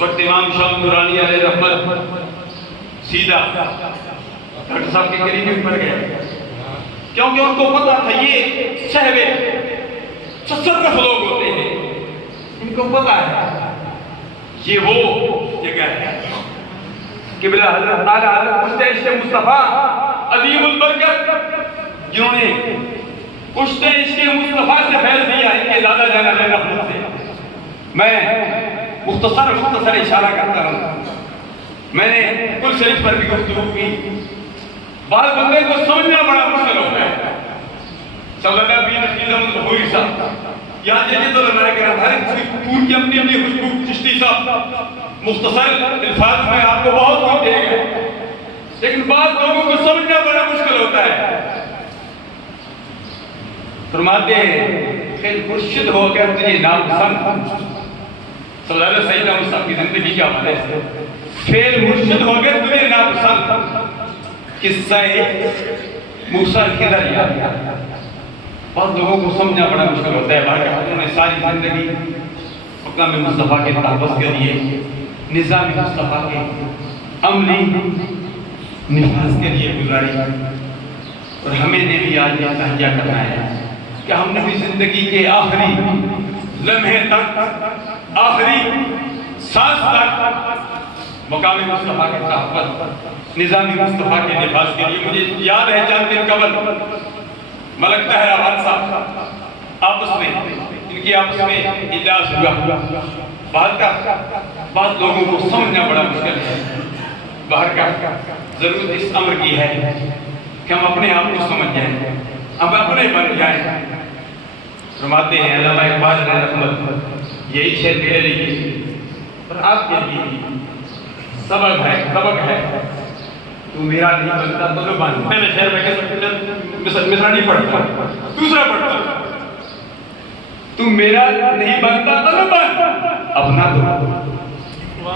وقت امام شاہ نورانی علیہ رحمت سیدھا ڈاکٹر صاحب کے قریب ہی پڑ گئے، کیونکہ ان کو پتا تھا یہ صحبے تصرف لوگ ہوتے ہیں، ان کو پتا ہے یہ وہ جگہ ہے قبلہ حضرت اعلیٰ حضرت پشت عشق مصطفیٰ عظیم البرکت جنہوں نے پشت عشق مصطفیٰ سے فیض دیا ان کے دادا جان علیہ رحمت سے۔ میں مختصر اشارہ کرتا ہوں، میں نے کل شریف پر بھی گفتگو کی، بعض بندے کو سمجھنا بڑا مشکل ہوتا ہے۔ صلالہ بین رشید احمد بخوری صاحب یہاں جیسے تو لگا رہے ہر ایک پور کی اپنی اپنی خوشبو، چشتی صاحب مختصر الفاظ میں آپ کو بہت کچھ دے گا، لیکن بعض لوگوں کو سمجھنا بڑا مشکل ہوتا ہے۔ فرماتے ہیں خیل مرشد ہو کر تجھے ناپسند، صلی اللہ علیہ وسلم صاحب کی زندگی کے حوالے سے، فیل مرشد ہو کر تجھے ناپسند، قصہ موسیٰ خضر یاد۔ بہت لوگوں کو سمجھنا بڑا مشکل ہوتا ہے، بلکہ انہوں نے ساری زندگی مقام مصطفیٰ کے تحفظ کے لیے، نظام مصطفیٰ کے عملی نفاذ کے لیے گزاری، اور ہمیں نے بھی آج یہ تہیہ کرنا ہے کہ ہم نے بھی زندگی کے آخری لمحے تک، آخری سانس تک مقام مصطفیٰ کے تحفظ، نظام مصطفیٰ کے نفاذ کے لیے۔ مجھے یاد ہے چند دن قبل ملک طاہر صاحب آپس میں ان کی آپس میں اجلاس ہوا، بعض لوگوں کو سمجھنا بڑا مشکل ہے، باہر کا ضرورت اس امر کی ہے کہ ہم اپنے آپ کو سمجھ جائیں، ہم اپنے بن جائیں۔ فرماتے ہیں علامہ اقبال علیہ رحمت، یہی شعر میرے لیے اور آپ کے لیے سبق ہے، تو میرا نہیں بنتا تو نہ بن۔ میں شعر میں مصرع نہیں پڑھتا، دوسرا پڑھتا، تو میرا نہیں بنتا تو نہ بن، اپنا تو